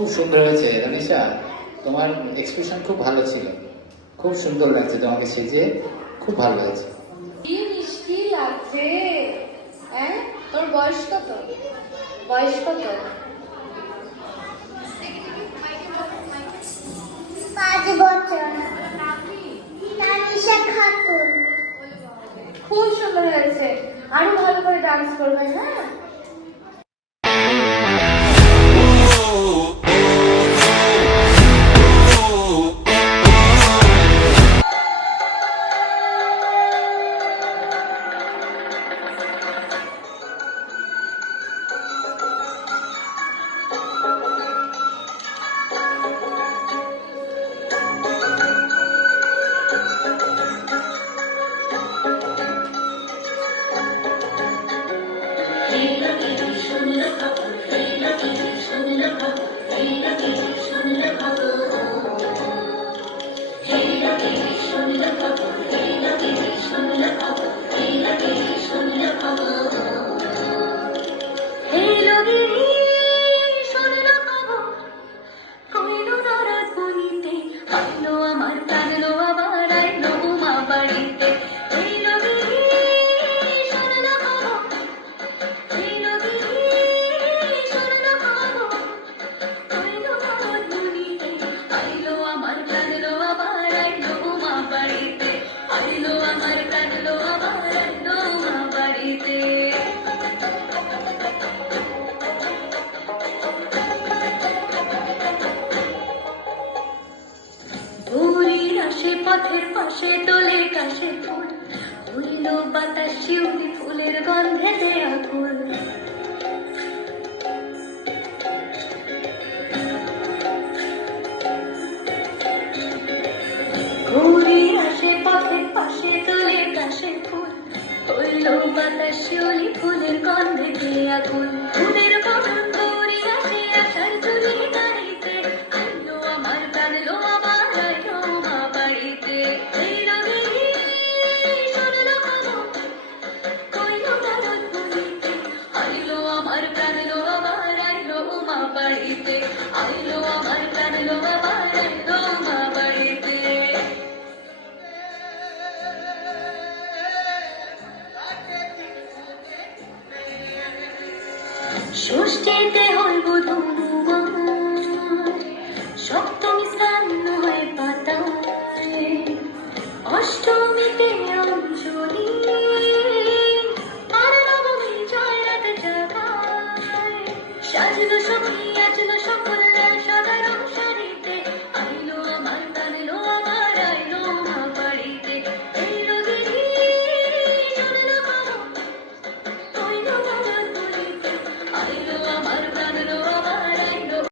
খুব সুন্দর হয়েছে রনিশা, তোমার এক্সপ্রেশন খুব ভালো ছিল, খুব সুন্দর লাগছে তোমাকে সেজে, খুব ভালো লাগছে। কি মিষ্টি লাগছে। হ্যাঁ, তোর বয়স কত? বয়স কত? 5 বছর। তানিশা খাতুন। খুব সুন্দর হয়েছে, আরো ভালো করে ডান্স করবে। হ্যাঁ, পথের পাশে দোলে কাশে ফুল, উড়িল বাতাস শিউলি ফুলের গন্ধে দেয়া ফুল। ঘুরি আসে পথের পাশে দোলে কাশে ফুল, উড়িল বাতাস শিউলি ফুলের গন্ধে দেয়া ফুল। ফুলের বরণ দৌড়ে আসে আশার চুরি দাঁড়িতে, আইলো আমার কাঁদলো আমার আইলো মা বাড়িতে। আইলো আমার কাঁদলো আমার আইলো মা বাড়িতে, আইলো আমার কাঁদলো আমার আইলো মা বাড়িতে। ষষ্ঠীতে হইব ধুমুমার, সপ্তমী স্নান হয় পাতালে, অষ্টমীতে